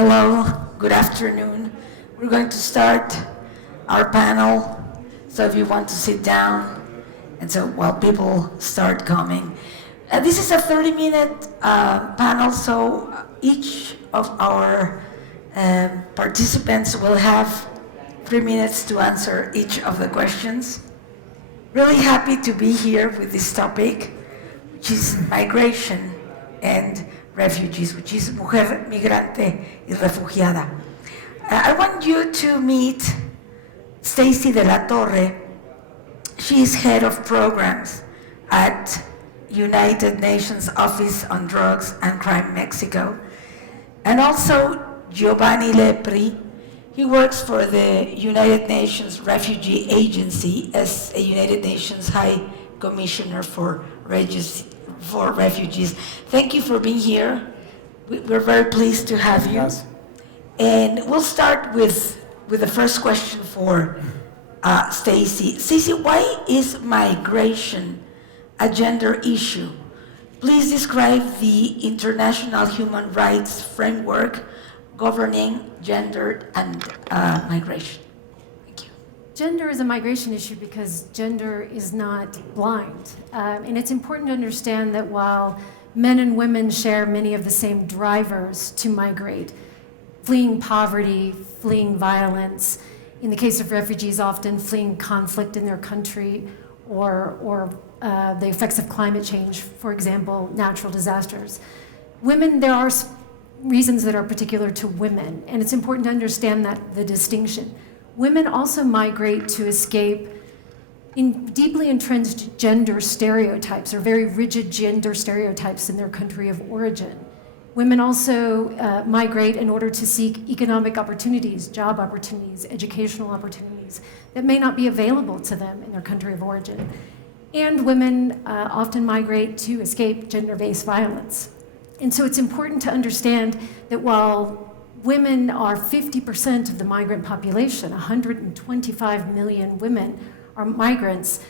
Hello, good afternoon. We're going to start our panel, so if you want to sit down, and so while people start coming. This is a 30-minute panel, so each of our participants will have 3 minutes to answer each of the questions. Really happy to be here with this topic, which is migration and refugees, which is mujer migrante y refugiada. I want you to meet Stacy de la Torre. She is head of programs at United Nations Office on Drugs and Crime Mexico. And also Giovanni Lepri. He works for the United Nations Refugee Agency as a United Nations High Commissioner for refugees. Thank you for being here. We're very pleased to have you. Yes. And we'll start with the first question for Stacy. Stacy, why is migration a gender issue? Please describe the international human rights framework governing gender and migration. Thank you. Gender is a migration issue because gender is not blind. And it's important to understand that while men and women share many of the same drivers to migrate, fleeing poverty, fleeing violence, in the case of refugees, often fleeing conflict in their country or the effects of climate change, for example, natural disasters. Women, there are reasons that are particular to women, and it's important to understand that the distinction. Women also migrate to escape in deeply entrenched gender stereotypes or very rigid gender stereotypes in their country of origin. Women also migrate in order to seek economic opportunities, job opportunities, educational opportunities that may not be available to them in their country of origin. And women often migrate to escape gender-based violence. And so it's important to understand that while women are 50% of the migrant population, 125 million women are migrants,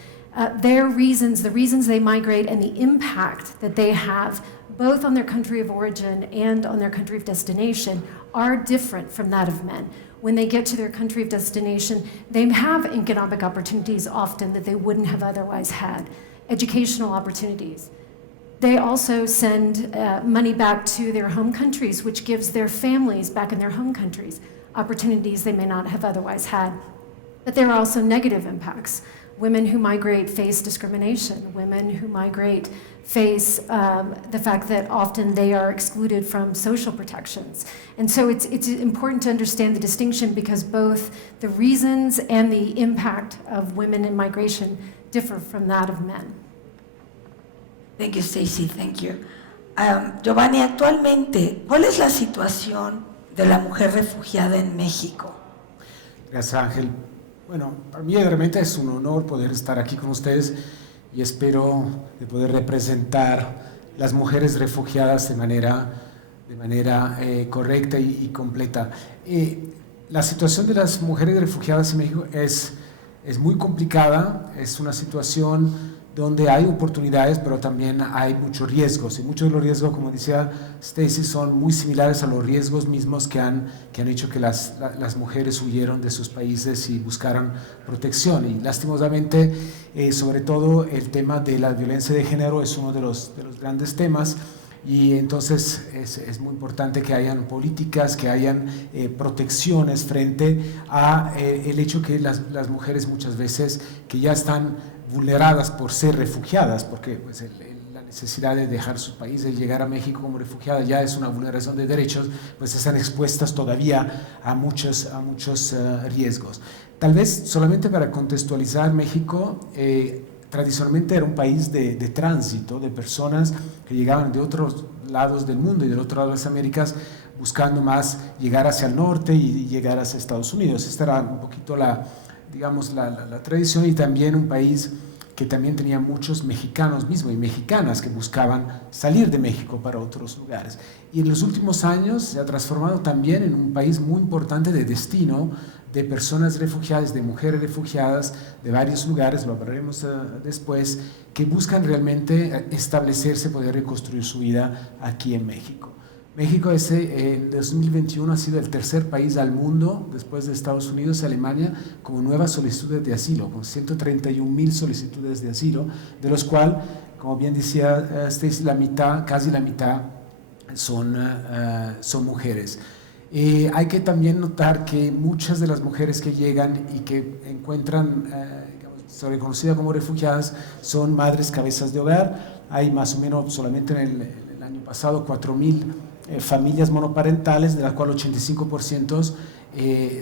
the reasons they migrate and the impact that they have both on their country of origin and on their country of destination are different from that of men. When they get to their country of destination, they have economic opportunities often that they wouldn't have otherwise had, educational opportunities. They also send money back to their home countries, which gives their families back in their home countries opportunities they may not have otherwise had. But there are also negative impacts. Women who migrate face discrimination. Women who migrate face the fact that often they are excluded from social protections. And so it's important to understand the distinction because both the reasons and the impact of women in migration differ from that of men. Thank you, Stacy. Thank you. Giovanni, actualmente, ¿cuál es la situación de la mujer refugiada en México? Gracias, Ángel. Bueno, para mí realmente es un honor poder estar aquí con ustedes y espero de poder representar las mujeres refugiadas de manera correcta y completa. La situación de las mujeres refugiadas en México es muy complicada, es una situación donde hay oportunidades, pero también hay muchos riesgos. Y muchos de los riesgos, como decía Stacy, son muy similares a los riesgos mismos que han hecho que las mujeres huyeron de sus países y buscaran protección. Y lastimosamente, sobre todo el tema de la violencia de género es uno de los grandes temas. Y entonces es muy importante que hayan políticas, que hayan protecciones frente a el hecho que las mujeres muchas veces que ya están vulneradas por ser refugiadas, porque pues, la necesidad de dejar su país, de llegar a México como refugiada ya es una vulneración de derechos, pues están expuestas todavía a muchos riesgos. Tal vez solamente para contextualizar, México tradicionalmente era un país de tránsito de personas que llegaban de otros lados del mundo y del otro lado de las Américas buscando más llegar hacia el norte y llegar hacia Estados Unidos. Esta era un poquito la tradición, y también un país que también tenía muchos mexicanos mismos y mexicanas que buscaban salir de México para otros lugares. Y en los últimos años se ha transformado también en un país muy importante de destino de personas refugiadas, de mujeres refugiadas de varios lugares, lo hablaremos después, que buscan realmente establecerse, poder reconstruir su vida aquí en México. México en 2021 ha sido el tercer país al mundo, después de Estados Unidos y Alemania, con nuevas solicitudes de asilo, con 131,000 solicitudes de asilo, de los cuales, como bien decía Stacy, casi la mitad son mujeres. Hay que también notar que muchas de las mujeres que llegan y que encuentran, son reconocidas como refugiadas, son madres cabezas de hogar. Hay más o menos, solamente en el año pasado, 4,000 familias monoparentales, de las cuales 85%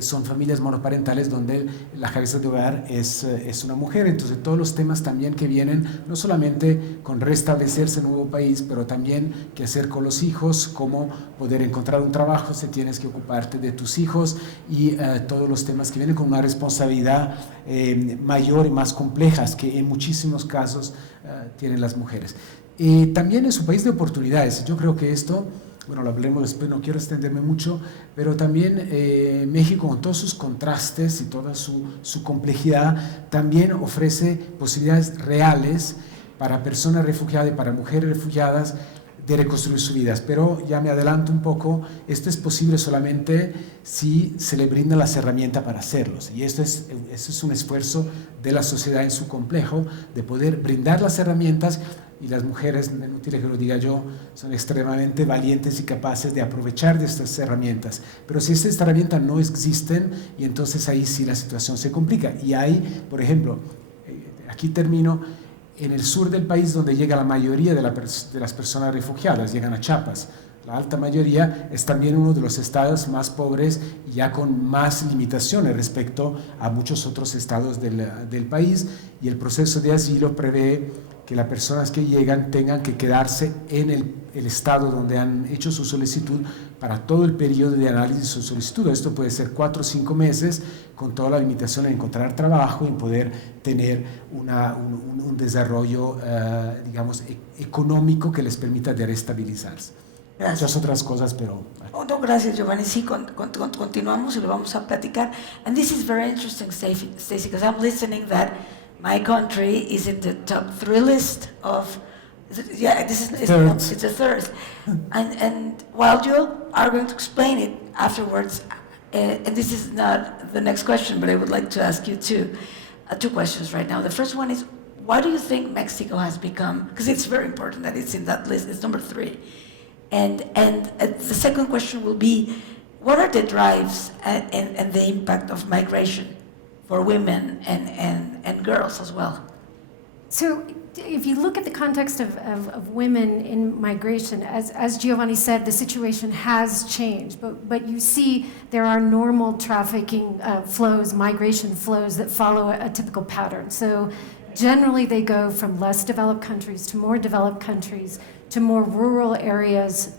son familias monoparentales donde la cabeza de hogar es una mujer. Entonces todos los temas también que vienen, no solamente con restablecerse en un nuevo país, pero también qué hacer con los hijos, cómo poder encontrar un trabajo si tienes que ocuparte de tus hijos, y todos los temas que vienen con una responsabilidad mayor y más complejas que en muchísimos casos tienen las mujeres. También es un país de oportunidades. Yo creo que esto, bueno, lo hablaremos después, no quiero extenderme mucho, pero también México, con todos sus contrastes y toda su complejidad, también ofrece posibilidades reales para personas refugiadas y para mujeres refugiadas de reconstruir sus vidas. Pero ya me adelanto un poco, esto es posible solamente si se le brindan las herramientas para hacerlos. Y esto es un esfuerzo de la sociedad en su complejo, de poder brindar las herramientas. Y las mujeres, no es inútil que lo diga yo, son extremadamente valientes y capaces de aprovechar de estas herramientas. Pero si estas herramientas no existen, y entonces ahí sí la situación se complica. Y hay, por ejemplo, aquí termino, en el sur del país donde llega la mayoría de las personas refugiadas, llegan a Chiapas. La alta mayoría es también uno de los estados más pobres y ya con más limitaciones respecto a muchos otros estados del país, y el proceso de asilo prevé que las personas que llegan tengan que quedarse en el estado donde han hecho su solicitud para todo el periodo de análisis de su solicitud. Esto puede ser 4 o 5 meses, con toda la limitación de encontrar trabajo y poder tener un desarrollo, digamos, económico que les permita de restabilizarse. Gracias. Muchas otras cosas, pero... Oh, no, gracias, Giovanni. Sí, continuamos y lo vamos a platicar. And this is very interesting, Stacy, because I'm listening that my country is in the top 3 list of, it's the third. And while you are going to explain it afterwards, and this is not the next question, but I would like to ask you two questions right now. The first one is, why do you think Mexico has become, because it's very important that it's in that list, it's number 3. And the second question will be, what are the drives and the impact of migration for women and girls as well? So if you look at the context of women in migration, as Giovanni said, the situation has changed, but you see there are normal trafficking flows, migration flows that follow a typical pattern. So generally they go from less developed countries to more developed countries, to more rural areas,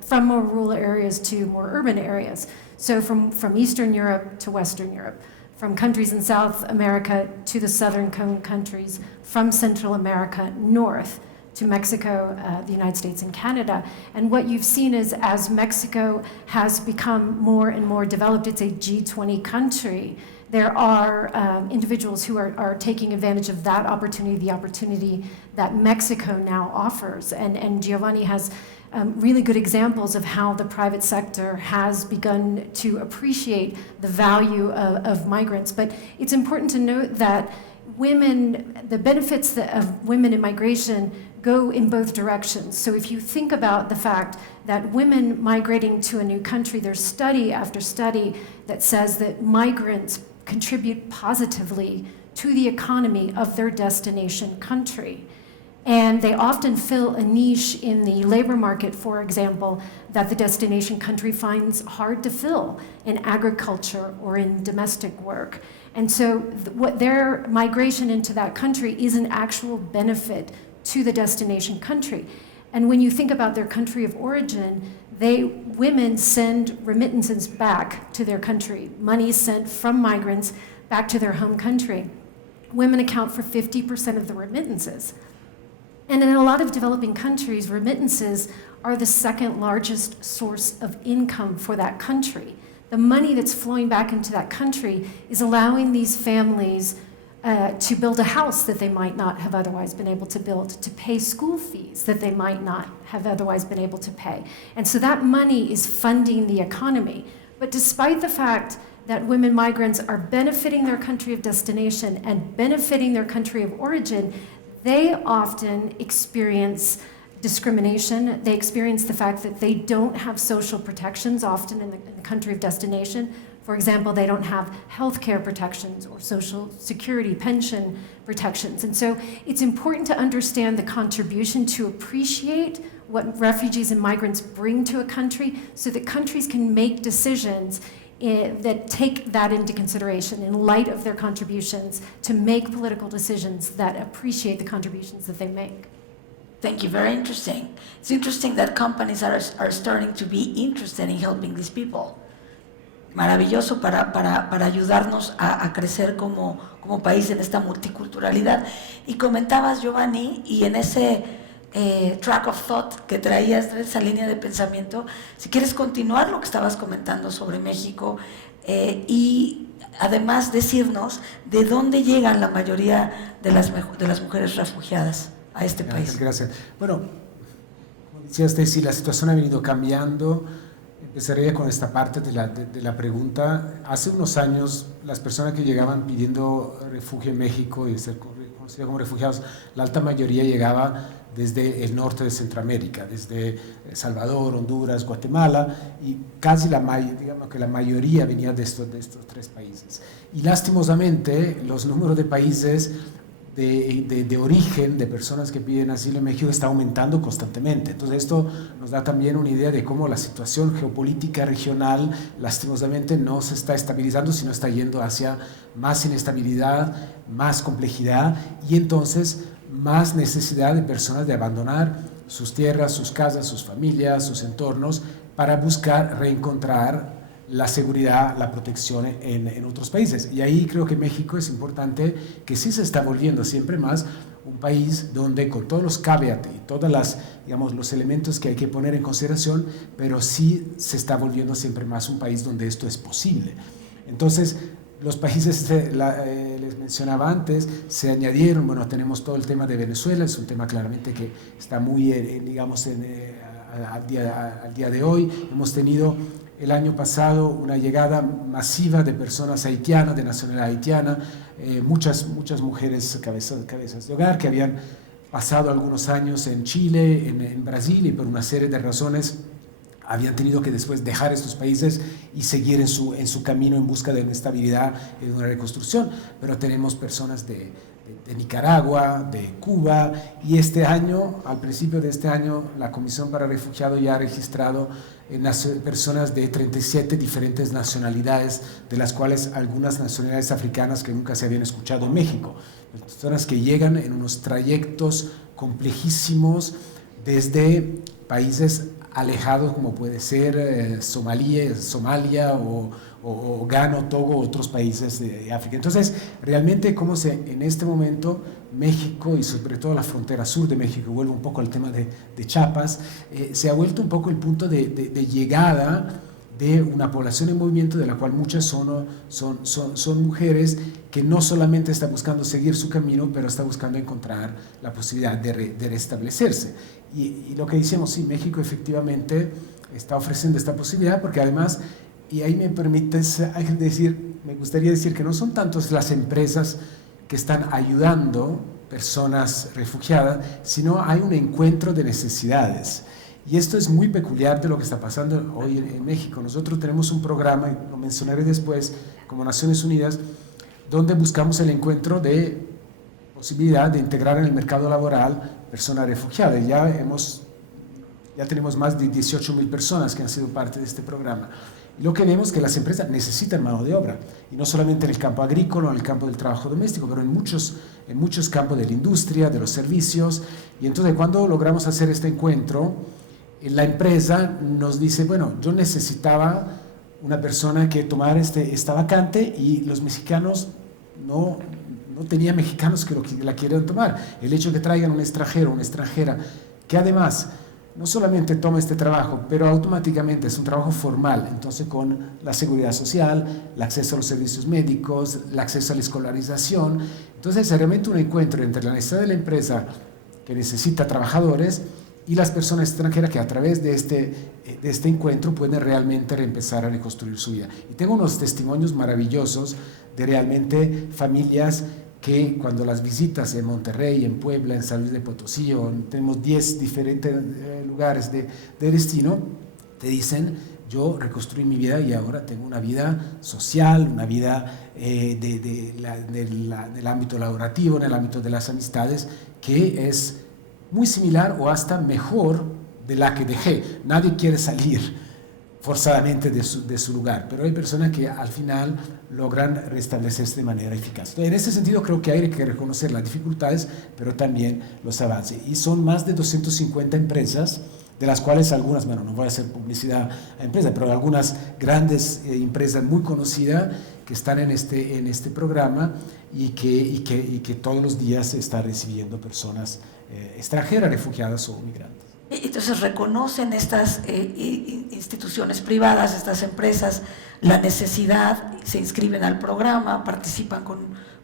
from more rural areas to more urban areas. So from Eastern Europe to Western Europe, from countries in South America to the Southern Cone countries, from Central America north to Mexico, the United States, and Canada. And what you've seen is as Mexico has become more and more developed, it's a G20 country, there are individuals who are taking advantage of that opportunity, the opportunity that Mexico now offers. And Giovanni has really good examples of how the private sector has begun to appreciate the value of migrants. But it's important to note that the benefits of women in migration go in both directions. So if you think about the fact that women migrating to a new country, there's study after study that says that migrants contribute positively to the economy of their destination country. And they often fill a niche in the labor market, for example, that the destination country finds hard to fill in agriculture or in domestic work. And so what their migration into that country is an actual benefit to the destination country. And when you think about their country of origin, women send remittances back to their country, money sent from migrants back to their home country. Women account for 50% of the remittances. And in a lot of developing countries, remittances are the second largest source of income for that country. The money that's flowing back into that country is allowing these families to build a house that they might not have otherwise been able to build, to pay school fees that they might not have otherwise been able to pay. And so that money is funding the economy. But despite the fact that women migrants are benefiting their country of destination and benefiting their country of origin, they often experience discrimination. They experience the fact that they don't have social protections, often in the country of destination. For example, they don't have health care protections or social security, pension protections. And so it's important to understand the contribution, to appreciate what refugees and migrants bring to a country so that countries can make decisions that take that into consideration in light of their contributions, to make political decisions that appreciate the contributions that they make. Thank you, very interesting. It's interesting that companies are starting to be interested in helping these people. Maravilloso para ayudarnos a crecer como país en esta multiculturalidad. Y comentabas, Giovanni, y en ese track of thought que traías, esa línea de pensamiento, si quieres continuar lo que estabas comentando sobre México y además decirnos de dónde llegan la mayoría de las mujeres refugiadas a este país. Gracias. Bueno, como decía Stacy, la situación ha venido cambiando. Empezaría con esta parte de la pregunta. Hace unos años, las personas que llegaban pidiendo refugio en México y ser conocidas como refugiados, la alta mayoría llegaba desde el norte de Centroamérica, desde El Salvador, Honduras, Guatemala, y casi digamos que la mayoría venía de estos tres países. Y lastimosamente, los números de países de origen de personas que piden asilo en México está aumentando constantemente. Entonces esto nos da también una idea de cómo la situación geopolítica regional lastimosamente no se está estabilizando, sino está yendo hacia más inestabilidad, más complejidad y entonces más necesidad de personas de abandonar sus tierras, sus casas, sus familias, sus entornos para buscar reencontrar la seguridad, la protección en otros países. Y ahí creo que México es importante que sí se está volviendo siempre más un país donde con todos los caveats y todos los elementos que hay que poner en consideración, pero sí se está volviendo siempre más un país donde esto es posible. Entonces, los países, les mencionaba antes, se añadieron, bueno, tenemos todo el tema de Venezuela, es un tema claramente que está muy, al día de hoy. Hemos tenido el año pasado una llegada masiva de personas haitianas, de nacionalidad haitiana, muchas mujeres cabezas de hogar que habían pasado algunos años en Chile, en Brasil y por una serie de razones habían tenido que después dejar estos países y seguir en su camino en busca de una estabilidad y de una reconstrucción. Pero tenemos personas de Nicaragua, de Cuba, y este año, al principio de este año, la Comisión para Refugiados ya ha registrado personas de 37 diferentes nacionalidades, de las cuales algunas nacionalidades africanas que nunca se habían escuchado en México. Personas que llegan en unos trayectos complejísimos desde países alejados como puede ser Somalia o Ghana, Togo, otros países de África. Entonces, realmente como en este momento México y sobre todo la frontera sur de México, vuelvo un poco al tema de Chiapas, se ha vuelto un poco el punto de llegada de una población en movimiento de la cual muchas son mujeres que no solamente está buscando seguir su camino, pero está buscando encontrar la posibilidad de restablecerse. Y lo que decíamos, sí, México efectivamente está ofreciendo esta posibilidad porque además, y ahí me gustaría decir que no son tantos las empresas que están ayudando personas refugiadas, sino hay un encuentro de necesidades. Y esto es muy peculiar de lo que está pasando hoy en México. Nosotros tenemos un programa, y lo mencionaré después, como Naciones Unidas, donde buscamos el encuentro de posibilidad de integrar en el mercado laboral personas refugiadas. Ya tenemos más de 18,000 personas que han sido parte de este programa. Y lo que vemos es que las empresas necesitan mano de obra, y no solamente en el campo agrícola, en el campo del trabajo doméstico, pero en muchos campos de la industria, de los servicios. Y entonces cuando logramos hacer este encuentro, la empresa nos dice, bueno, yo necesitaba una persona que tomara esta vacante y los mexicanos no tenía mexicanos que la quieran tomar. El hecho de que traigan un extranjero, una extranjera, que además no solamente toma este trabajo, pero automáticamente es un trabajo formal, entonces con la seguridad social, el acceso a los servicios médicos, el acceso a la escolarización. Entonces es realmente un encuentro entre la necesidad de la empresa que necesita trabajadores y las personas extranjeras que a través de este encuentro pueden realmente empezar a reconstruir su vida. Y tengo unos testimonios maravillosos de realmente familias que cuando las visitas en Monterrey, en Puebla, en San Luis de Potosí, tenemos 10 diferentes lugares de destino, te dicen, yo reconstruí mi vida y ahora tengo una vida social, una vida del ámbito laborativo, en el ámbito de las amistades, que es muy similar o hasta mejor de la que dejé. Nadie quiere salir forzadamente de su lugar, pero hay personas que al final logran restablecerse de manera eficaz. Entonces, en ese sentido creo que hay que reconocer las dificultades, pero también los avances. Y son más de 250 empresas, de las cuales algunas, bueno, no voy a hacer publicidad a empresas, pero algunas grandes empresas muy conocidas que están en este programa y que todos los días están recibiendo personas extranjeras, refugiadas o migrantes. Entonces reconocen estas instituciones privadas, estas empresas, la necesidad, se inscriben al programa, participan con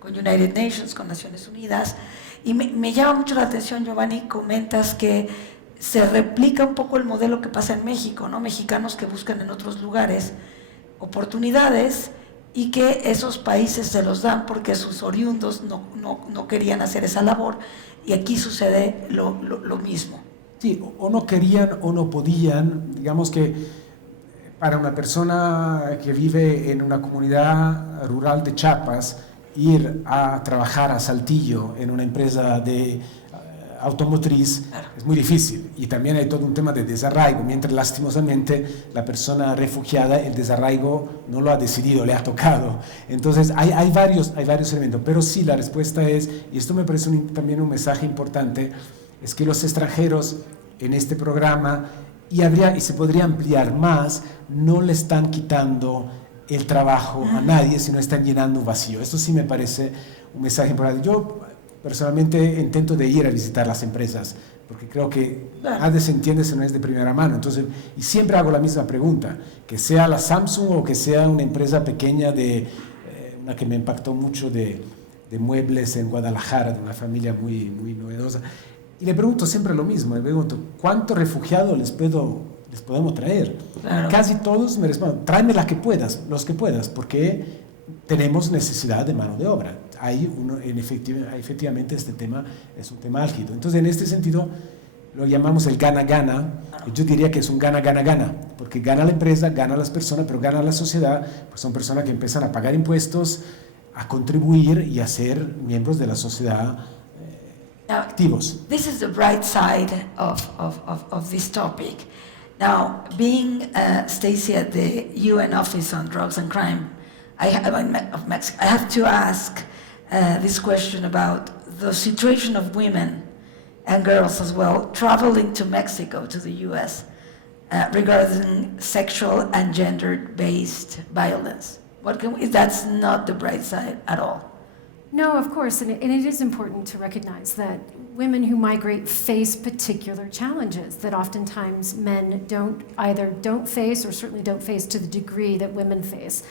United Nations, con Naciones Unidas. Y me llama mucho la atención, Giovanni, comentas que se replica un poco el modelo que pasa en México, ¿no? Mexicanos que buscan en otros lugares oportunidades y que esos países se los dan porque sus oriundos no querían hacer esa labor, y aquí sucede lo mismo. Sí, o no querían o no podían. Digamos que para una persona que vive en una comunidad rural de Chiapas, ir a trabajar a Saltillo en una empresa de automotriz es muy difícil, y también hay todo un tema de desarraigo, mientras lastimosamente la persona refugiada, el desarraigo no lo ha decidido, le ha tocado. Entonces hay varios elementos, pero sí, la respuesta es, y esto me parece también un mensaje importante, es que los extranjeros en este programa, y se podría ampliar más, no le están quitando el trabajo a nadie, sino están llenando un vacío. Esto sí me parece un mensaje importante. Yo personalmente intento de ir a visitar las empresas, porque creo que nadie se entiende si no es de primera mano. Entonces, y siempre hago la misma pregunta, que sea la Samsung o que sea una empresa pequeña una que me impactó mucho de muebles en Guadalajara, de una familia muy novedosa. Y le pregunto siempre lo mismo, le pregunto, ¿cuántos refugiados les podemos traer? Claro. Casi todos me responden, tráeme los que puedas, porque tenemos necesidad de mano de obra. Efectivamente este tema es un tema álgido. Entonces, en este sentido, lo llamamos el gana-gana. Yo diría que es un gana-gana-gana, porque gana la empresa, gana las personas, pero gana la sociedad, pues son personas que empiezan a pagar impuestos, a contribuir y a ser miembros de la sociedad activos. This is the bright side of this topic. Now, being Stacy at the UN Office on Drugs and Crime of Mexico, I have to ask this question about the situation of women and girls as well traveling to Mexico, to the US, regarding sexual and gender-based violence. That's not the bright side at all. No, of course, and it is important to recognize that women who migrate face particular challenges that oftentimes men don't face, or certainly don't face to the degree that women face.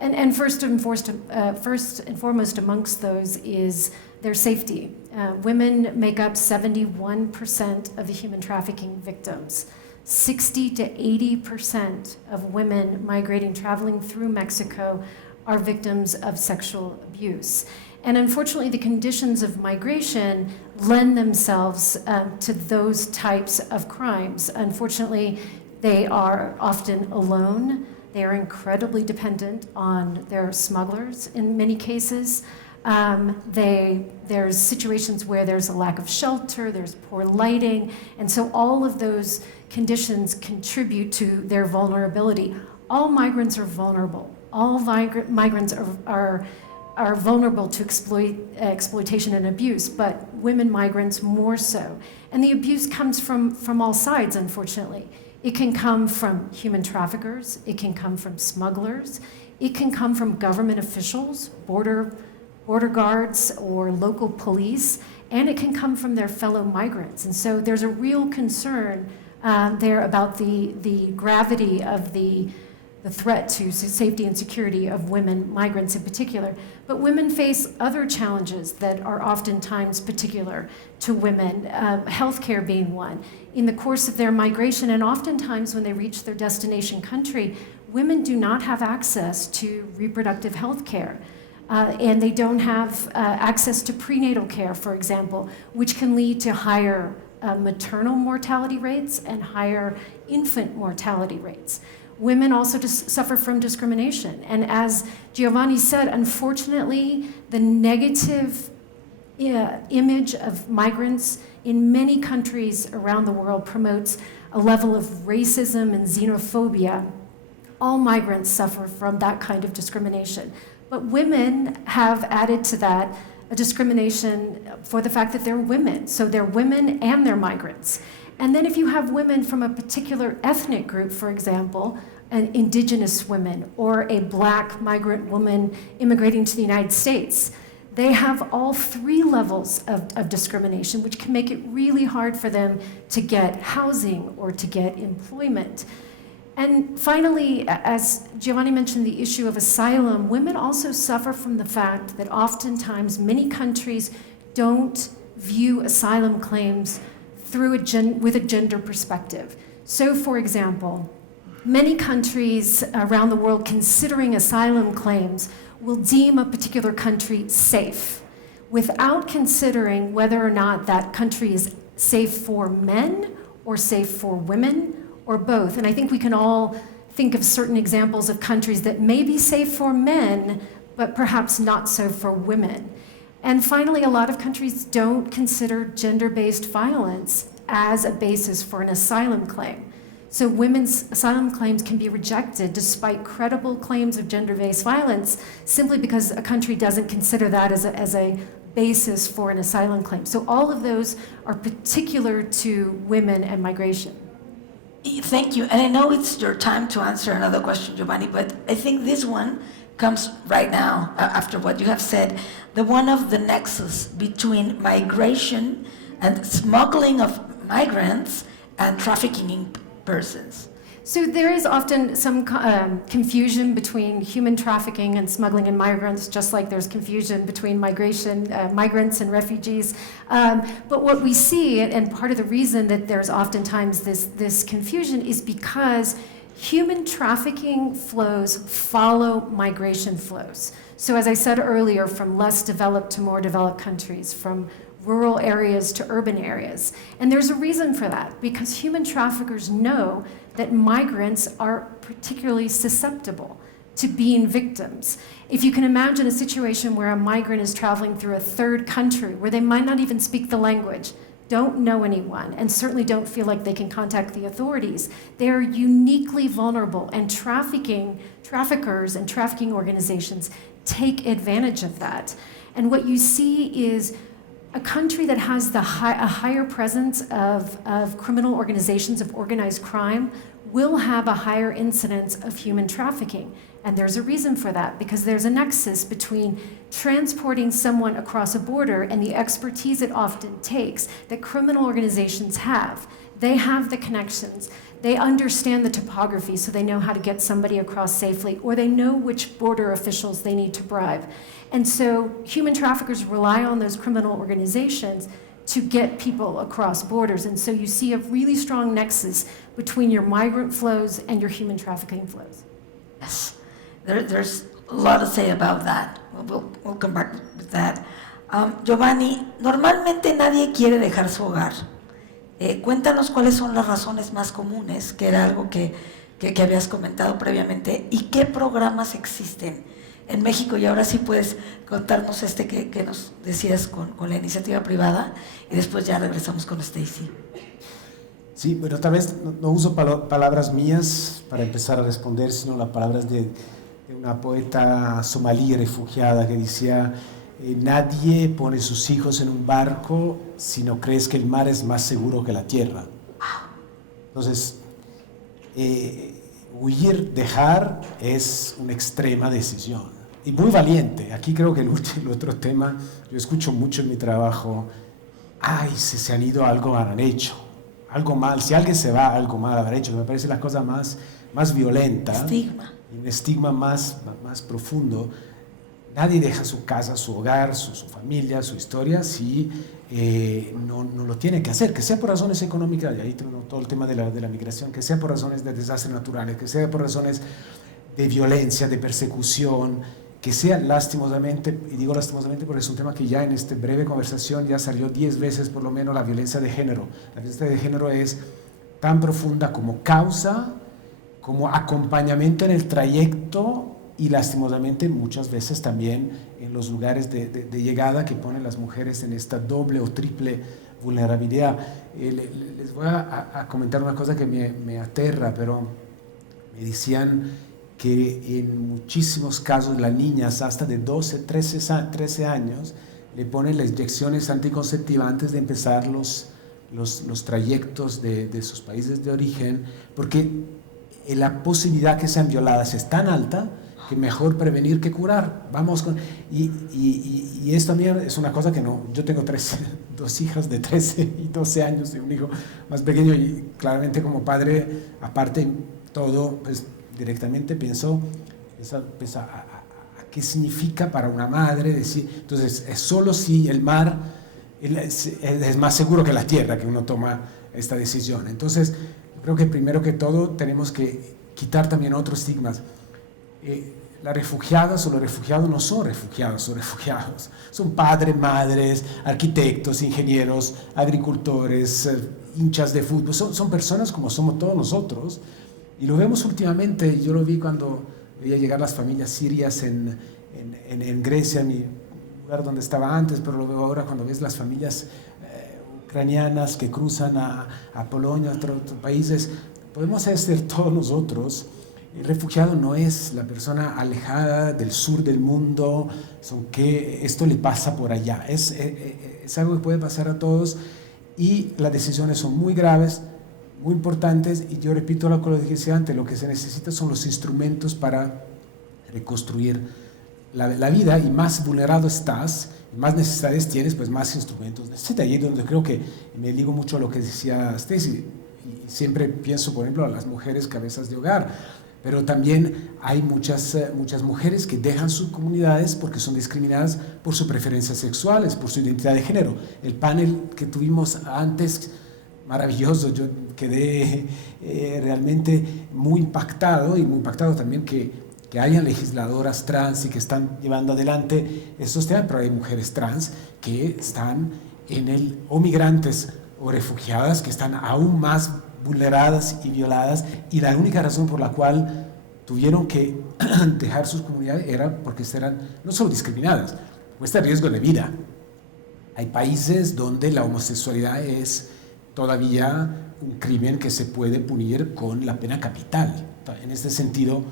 And first and foremost amongst those is their safety. Women make up 71% of the human trafficking victims. 60 to 80% of women traveling through Mexico are victims of sexual abuse. And unfortunately, the conditions of migration lend themselves to those types of crimes. Unfortunately, they are often alone. They are incredibly dependent on their smugglers in many cases. There's situations where there's a lack of shelter, there's poor lighting, and so all of those conditions contribute to their vulnerability. All migrants are vulnerable. All migrants are vulnerable to exploitation and abuse, but women migrants more so. And the abuse comes from all sides, unfortunately. It can come from human traffickers, it can come from smugglers, it can come from government officials, border guards or local police, and it can come from their fellow migrants. And so there's a real concern They're about the gravity of the threat to safety and security of women, migrants in particular. But women face other challenges that are oftentimes particular to women, healthcare being one. In the course of their migration, and oftentimes when they reach their destination country, women do not have access to reproductive health care. And they don't have access to prenatal care, for example, which can lead to higher maternal mortality rates and higher infant mortality rates. Women also suffer from discrimination. And as Giovanni said, unfortunately, the negative image of migrants in many countries around the world promotes a level of racism and xenophobia. All migrants suffer from that kind of discrimination. But women have added to that a discrimination for the fact that they're women. So they're women and they're migrants. And then if you have women from a particular ethnic group, for example, an indigenous women or a black migrant woman immigrating to the United States, they have all three levels of discrimination, which can make it really hard for them to get housing or to get employment. And finally, as Giovanni mentioned, the issue of asylum, women also suffer from the fact that oftentimes many countries don't view asylum claims with a gender perspective. So, for example, many countries around the world considering asylum claims will deem a particular country safe without considering whether or not that country is safe for men or safe for women or both. And I think we can all think of certain examples of countries that may be safe for men, but perhaps not so for women. And finally, a lot of countries don't consider gender-based violence as a basis for an asylum claim. So women's asylum claims can be rejected despite credible claims of gender-based violence simply because a country doesn't consider that as a basis for an asylum claim. So all of those are particular to women and migration. Thank you. And I know it's your time to answer another question, Giovanni, but I think this one comes right now after what you have said, the one of the nexus between migration and smuggling of migrants and trafficking in persons. So there is often some confusion between human trafficking and smuggling and migrants, just like there's confusion between migrants and refugees. But what we see, and part of the reason that there's oftentimes this confusion is because human trafficking flows follow migration flows. So as I said earlier, from less developed to more developed countries, from rural areas to urban areas. And there's a reason for that, because human traffickers know that migrants are particularly susceptible to being victims. If you can imagine a situation where a migrant is traveling through a third country where they might not even speak the language, don't know anyone, and certainly don't feel like they can contact the authorities, they are uniquely vulnerable, and traffickers and trafficking organizations take advantage of that. And what you see is a country that has a higher presence of criminal organizations, of organized crime, will have a higher incidence of human trafficking. And there's a reason for that, because there's a nexus between transporting someone across a border and the expertise it often takes that criminal organizations have. They have the connections. They understand the topography, so they know how to get somebody across safely, or they know which border officials they need to bribe. And so human traffickers rely on those criminal organizations to get people across borders. And so you see a really strong nexus between your migrant flows and your human trafficking flows. Yes, there's a lot to say about that. We'll come back with that. Giovanni, normalmente nadie quiere dejar su hogar. Cuéntanos cuáles son las razones más comunes, que era algo que habías comentado previamente, y qué programas existen en México. Y ahora sí puedes contarnos que nos decías con la iniciativa privada, y después ya regresamos con Stacy. Sí, pero tal vez no uso palabras mías para empezar a responder, sino las palabras de una poeta somalí refugiada que decía: nadie pone sus hijos en un barco si no crees que el mar es más seguro que la tierra. Entonces, huir, dejar, es una extrema decisión y muy valiente. Aquí creo que el otro tema, yo escucho mucho en mi trabajo: ay, si se han ido, algo han hecho. algo mal, si alguien se va, algo mal habrá hecho, que me parece la cosa más violenta, Estigma. un estigma más profundo. Nadie deja su casa, su hogar, su familia, su historia, si no lo tiene que hacer, que sea por razones económicas, y ahí tenemos todo el tema de la migración, que sea por razones de desastres naturales, que sea por razones de violencia, de persecución, que sea lastimosamente, y digo lastimosamente porque es un tema que ya en esta breve conversación ya salió 10 veces por lo menos, la violencia de género. La violencia de género es tan profunda como causa, como acompañamiento en el trayecto y lastimosamente muchas veces también en los lugares de llegada que ponen las mujeres en esta doble o triple vulnerabilidad. Les voy a comentar una cosa que me aterra, pero me decían que en muchísimos casos las niñas hasta de 12, 13 años le ponen las inyecciones anticonceptivas antes de empezar los trayectos de sus países de origen, porque la posibilidad que sean violadas es tan alta que mejor prevenir que curar. Vamos con... Y esto también es una cosa que no... Yo tengo dos hijas de 13 y 12 años y un hijo más pequeño, y claramente como padre, aparte todo, pues directamente pienso a qué significa para una madre decir... Entonces, es solo si el mar es más seguro que la tierra que uno toma esta decisión. Entonces, creo que primero que todo tenemos que quitar también otros estigmas. Las refugiadas o los refugiados no son refugiados o refugiados, son padres, madres, arquitectos, ingenieros, agricultores, hinchas de fútbol, son personas como somos todos nosotros, y lo vemos últimamente. Yo lo vi cuando veía llegar las familias sirias en Grecia, en mi lugar donde estaba antes, pero lo veo ahora cuando ves las familias ucranianas que cruzan a Polonia, a otros países. Podemos ser todos nosotros. El refugiado no es la persona alejada del sur del mundo, que esto le pasa por allá. Es algo que puede pasar a todos, y las decisiones son muy graves, muy importantes, y yo repito lo que dije antes, lo que se necesita son los instrumentos para reconstruir la vida, y más vulnerado estás, más necesidades tienes, pues más instrumentos necesitas. Ahí es donde creo que me ligo mucho a lo que decía Stacy, y siempre pienso, por ejemplo, a las mujeres cabezas de hogar. Pero también hay muchas mujeres que dejan sus comunidades porque son discriminadas por sus preferencias sexuales, por su identidad de género. El panel que tuvimos antes, maravilloso, yo quedé realmente muy impactado, y muy impactado también que hayan legisladoras trans y que están llevando adelante estos temas, pero hay mujeres trans que están o migrantes o refugiadas que están aún más vulneradas y violadas, y la única razón por la cual tuvieron que dejar sus comunidades era porque eran no solo discriminadas, cuesta riesgo de vida. Hay países donde la homosexualidad es todavía un crimen que se puede punir con la pena capital. En este sentido,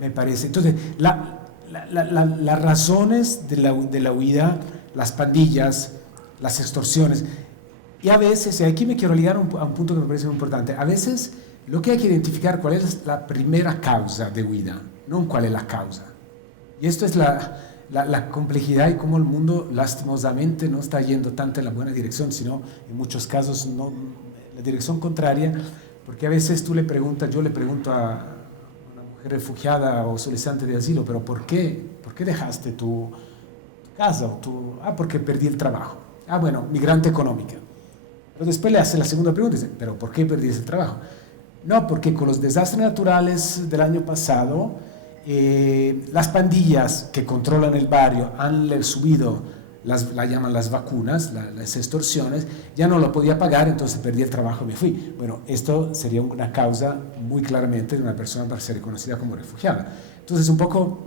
me parece. Entonces, las razones de la huida, las pandillas, las extorsiones. Y a veces, y aquí me quiero ligar a un punto que me parece muy importante, a veces lo que hay que identificar cuál es la primera causa de huida, no cuál es la causa. Y esto es la complejidad, y cómo el mundo lastimosamente no está yendo tanto en la buena dirección, sino en muchos casos no, la dirección contraria, porque a veces yo le pregunto a una mujer refugiada o solicitante de asilo, pero ¿por qué dejaste tu casa? Porque perdí el trabajo. Bueno, migrante económica. Pero después le hace la segunda pregunta, dice, ¿pero por qué perdiste el trabajo? No, porque con los desastres naturales del año pasado, las pandillas que controlan el barrio han subido, la llaman las vacunas, las extorsiones, ya no lo podía pagar, entonces perdí el trabajo y me fui. Bueno, esto sería una causa muy claramente de una persona para ser reconocida como refugiada. Entonces, un poco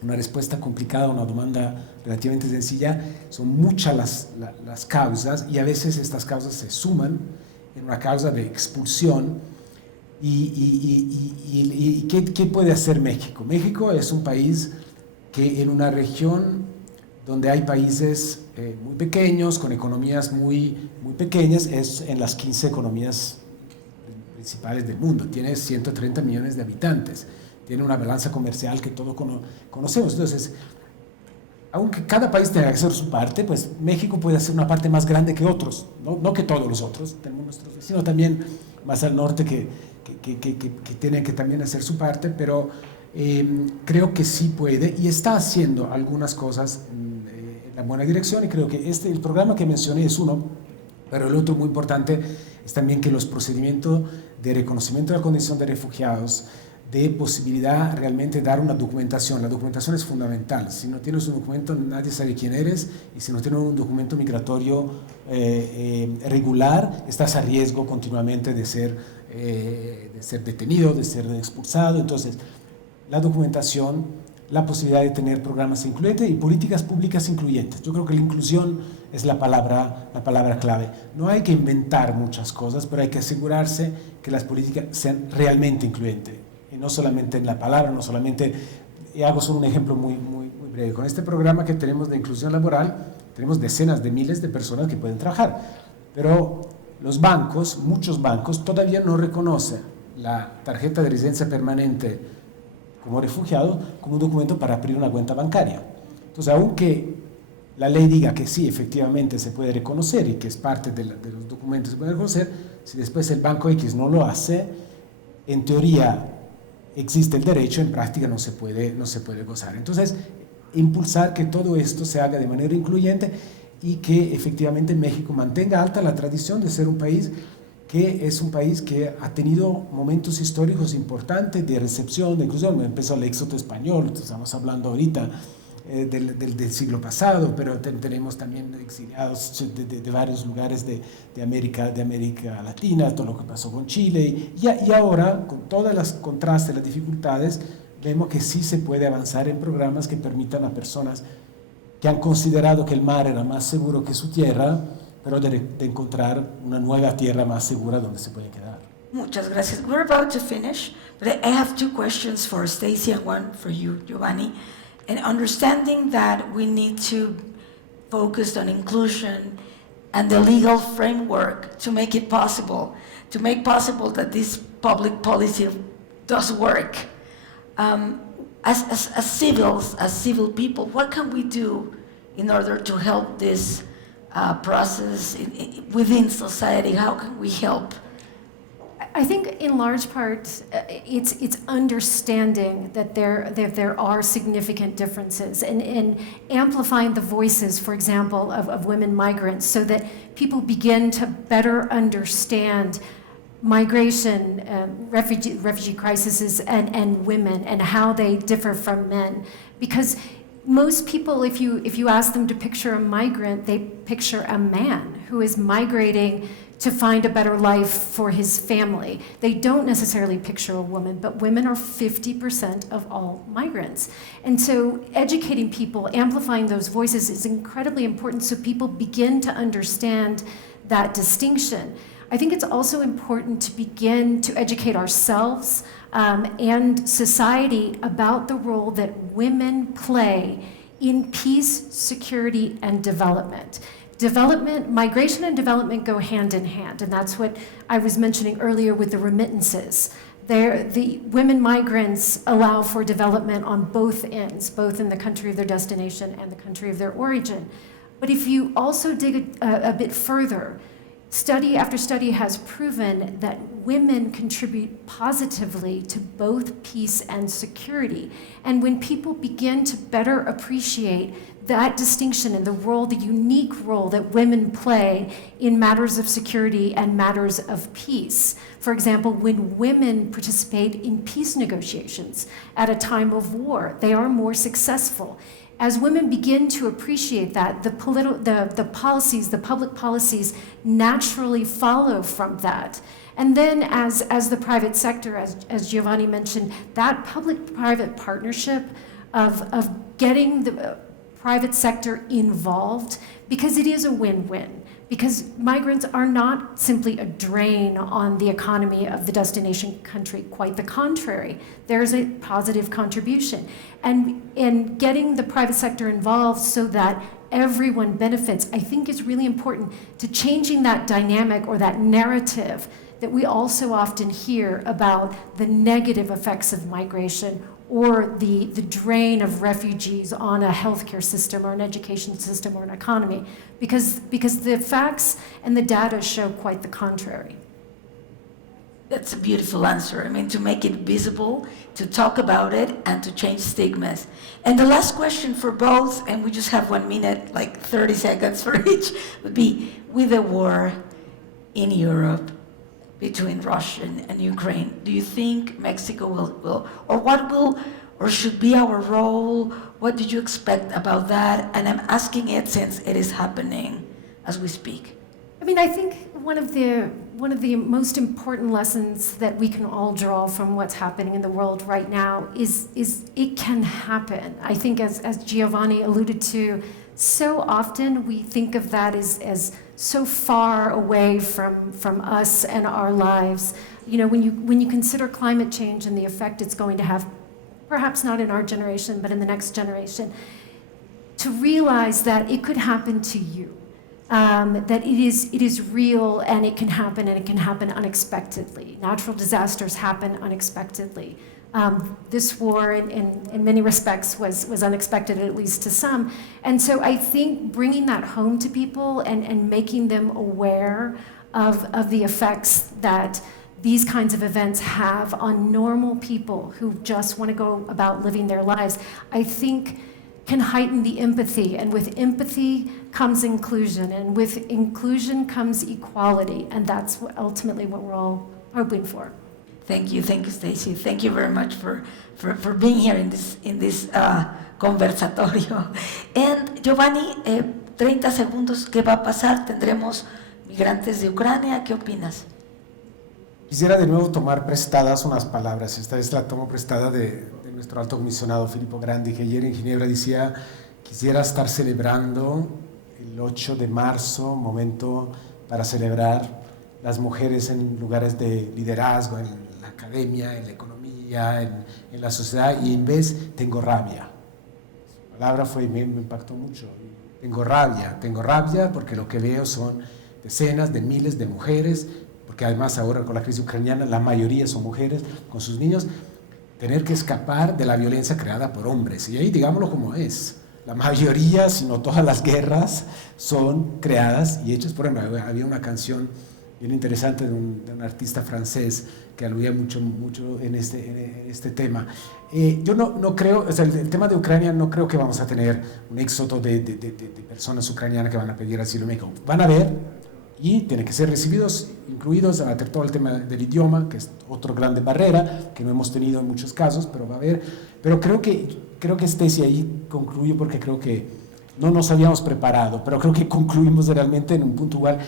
una respuesta complicada a una demanda relativamente sencilla. Son muchas las causas, y a veces estas causas se suman en una causa de expulsión. ¿Y qué puede hacer México? México es un país que en una región donde hay países muy pequeños, con economías muy pequeñas, es en las 15 economías principales del mundo. Tiene 130 millones de habitantes. Tiene una balanza comercial que todos conocemos. Entonces, aunque cada país tenga que hacer su parte, pues México puede hacer una parte más grande que otros, no que todos los otros, tenemos nuestros vecinos también más al norte que tienen que también hacer su parte, pero creo que sí puede y está haciendo algunas cosas en la buena dirección, y creo que el programa que mencioné es uno, pero el otro muy importante es también que los procedimientos de reconocimiento de la condición de refugiados de posibilidad realmente dar una documentación. La documentación es fundamental. Si no tienes un documento, nadie sabe quién eres, y si no tienes un documento migratorio regular, estás a riesgo continuamente de ser detenido, de ser expulsado. Entonces, la documentación, la posibilidad de tener programas incluyentes y políticas públicas incluyentes. Yo creo que la inclusión es la palabra clave. No hay que inventar muchas cosas, pero hay que asegurarse que las políticas sean realmente incluyentes. Y no solamente en la palabra, no solamente, y hago solo un ejemplo muy breve. Con este programa que tenemos de inclusión laboral, tenemos decenas de miles de personas que pueden trabajar, pero los bancos, muchos bancos, todavía no reconocen la tarjeta de residencia permanente como refugiado como un documento para abrir una cuenta bancaria. Entonces, aunque la ley diga que sí, efectivamente se puede reconocer y que es parte de los documentos que se pueden reconocer, si después el banco X no lo hace, en teoría existe el derecho, en práctica no se puede gozar. Entonces, impulsar que todo esto se haga de manera incluyente y que efectivamente México mantenga alta la tradición de ser un país que es un país que ha tenido momentos históricos importantes de recepción, de inclusión. Empezó el éxodo español, estamos hablando ahorita del siglo pasado, pero tenemos también exiliados de varios lugares de América Latina, todo lo que pasó con Chile, y ahora, con todas las contrastes, las dificultades, vemos que sí se puede avanzar en programas que permitan a personas que han considerado que el mar era más seguro que su tierra, pero de encontrar una nueva tierra más segura donde se puede quedar. Muchas gracias. We're about to finish, but I have two questions for Stacy and one for you, Giovanni. And understanding that we need to focus on inclusion and the legal framework to make it possible, to make possible that this public policy does work. As civil people, what can we do in order to help this process within society? How can we help? I think in large part it's understanding that there are significant differences and amplifying the voices, for example, of women migrants, so that people begin to better understand migration, refugee crises, and women, and how they differ from men. Because most people, if you ask them to picture a migrant, they picture a man who is migrating to find a better life for his family. They don't necessarily picture a woman, but women are 50% of all migrants. And so educating people, amplifying those voices is incredibly important so people begin to understand that distinction. I think it's also important to begin to educate ourselves and society about the role that women play in peace, security, and development. Migration and development go hand in hand, and that's what I was mentioning earlier with the remittances. The women migrants allow for development on both ends, both in the country of their destination and the country of their origin. But if you also dig a bit further, study after study has proven that women contribute positively to both peace and security. And when people begin to better appreciate that distinction and the unique role that women play in matters of security and matters of peace. For example, when women participate in peace negotiations at a time of war, they are more successful. As women begin to appreciate that, the public policies naturally follow from that. And then as the private sector, as Giovanni mentioned, that public-private partnership of getting the private sector involved, because it is a win-win. Because migrants are not simply a drain on the economy of the destination country, quite the contrary. There's a positive contribution. And getting the private sector involved so that everyone benefits, I think is really important to changing that dynamic or that narrative that we also often hear about the negative effects of migration or the drain of refugees on a healthcare system or an education system or an economy, because the facts and the data show quite the contrary. That's a beautiful answer. I mean, to make it visible, to talk about it, and to change stigmas. And the last question for both, and we just have 1 minute, like 30 seconds for each, would be, with the war in Europe between Russia and Ukraine, do you think Mexico will or what will or should be our role? What did you expect about that? And I'm asking it since it is happening as we speak. I mean, I think one of the most important lessons that we can all draw from what's happening in the world right now is it can happen. I think as Giovanni alluded to, so often we think of that as so far away from us and our lives. You know, when you consider climate change and the effect it's going to have, perhaps not in our generation, but in the next generation, to realize that it could happen to you. That it is real and it can happen unexpectedly. Natural disasters happen unexpectedly. This war in many respects was unexpected, at least to some. And so I think bringing that home to people and making them aware of the effects that these kinds of events have on normal people who just want to go about living their lives, I think can heighten the empathy, and with empathy comes inclusion, and with inclusion comes equality, and that's ultimately what we're all hoping for. Thank you, Stacy. Thank you very much for being here in this conversatorio. And Giovanni, 30 segundos, ¿qué va a pasar? ¿Tendremos migrantes de Ucrania? ¿Qué opinas? Quisiera de nuevo tomar prestadas unas palabras. Esta vez la tomo prestada de nuestro alto comisionado Filippo Grandi, que ayer en Ginebra decía: quisiera estar celebrando el 8 de marzo, momento para celebrar las mujeres en lugares de liderazgo, en la academia, en la economía, en la sociedad, y en vez tengo rabia. La palabra me impactó mucho. Tengo rabia porque lo que veo son decenas de miles de mujeres, porque además ahora con la crisis ucraniana la mayoría son mujeres con sus niños, tener que escapar de la violencia creada por hombres. Y ahí digámoslo como es, la mayoría, si no todas las guerras, son creadas y hechas por hombres. Había una canción bien interesante de un artista francés que aludía mucho en este tema. Yo no creo, o sea, el tema de Ucrania, no creo que vamos a tener un éxodo de personas ucranianas que van a pedir asilo en México. Van a haber, y tienen que ser recibidos, incluidos, a todo el tema del idioma, que es otra grande barrera que no hemos tenido en muchos casos, pero va a haber. Pero creo que Stacy ahí concluyo, porque creo que no nos habíamos preparado, pero creo que concluimos realmente en un punto igual: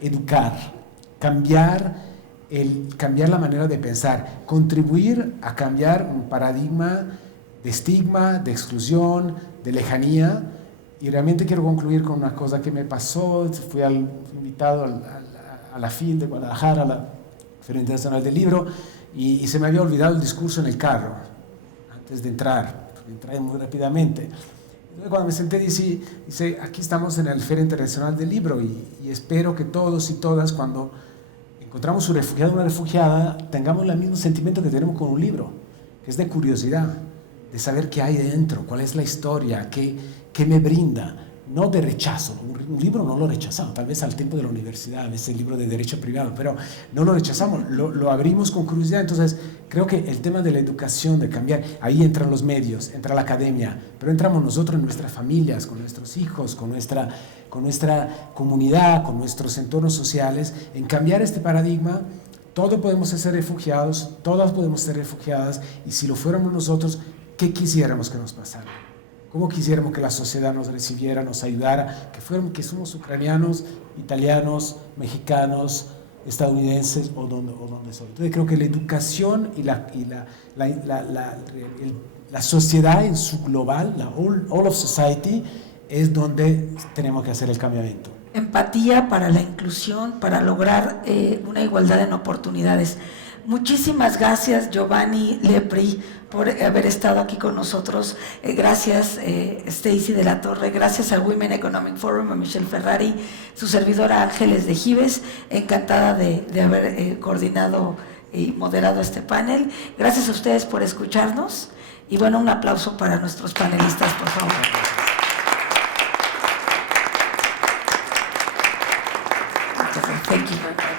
educar, cambiar la manera de pensar, contribuir a cambiar un paradigma de estigma, de exclusión, de lejanía. Y realmente quiero concluir con una cosa que me pasó. Fui invitado a la FIL de Guadalajara, a la Feria Internacional del Libro, y se me había olvidado el discurso en el carro antes de entrar. Entré muy rápidamente. Entonces, cuando me senté, dice, aquí estamos en la Feria Internacional del Libro, y espero que todos y todas, cuando encontramos un refugiado o una refugiada, tengamos el mismo sentimiento que tenemos con un libro, que es de curiosidad, de saber qué hay dentro, cuál es la historia, qué me brinda, no de rechazo. Un libro no lo rechazamos, tal vez al tiempo de la universidad, a veces el libro de derecho privado, pero no lo rechazamos, lo abrimos con curiosidad. Entonces creo que el tema de la educación, de cambiar, ahí entran los medios, entra la academia, pero entramos nosotros en nuestras familias, con nuestros hijos, con nuestra comunidad, con nuestros entornos sociales, en cambiar este paradigma. Todos podemos ser refugiados, todas podemos ser refugiadas, y si lo fuéramos nosotros, ¿qué quisiéramos que nos pasara? ¿Cómo quisiéramos que la sociedad nos recibiera, nos ayudara, que somos ucranianos, italianos, mexicanos, estadounidenses o donde son? Entonces creo que la educación y la sociedad en su global, la all of society, es donde tenemos que hacer el cambiamiento. Empatía para la inclusión, para lograr una igualdad en oportunidades. Muchísimas gracias, Giovanni Lepri, por haber estado aquí con nosotros. Gracias, Stacy de la Torre. Gracias al Women Economic Forum, a Michelle Ferrari, su servidora Ángeles de Gives. Encantada de haber coordinado y moderado este panel. Gracias a ustedes por escucharnos. Y bueno, un aplauso para nuestros panelistas, por favor. Thank you very much.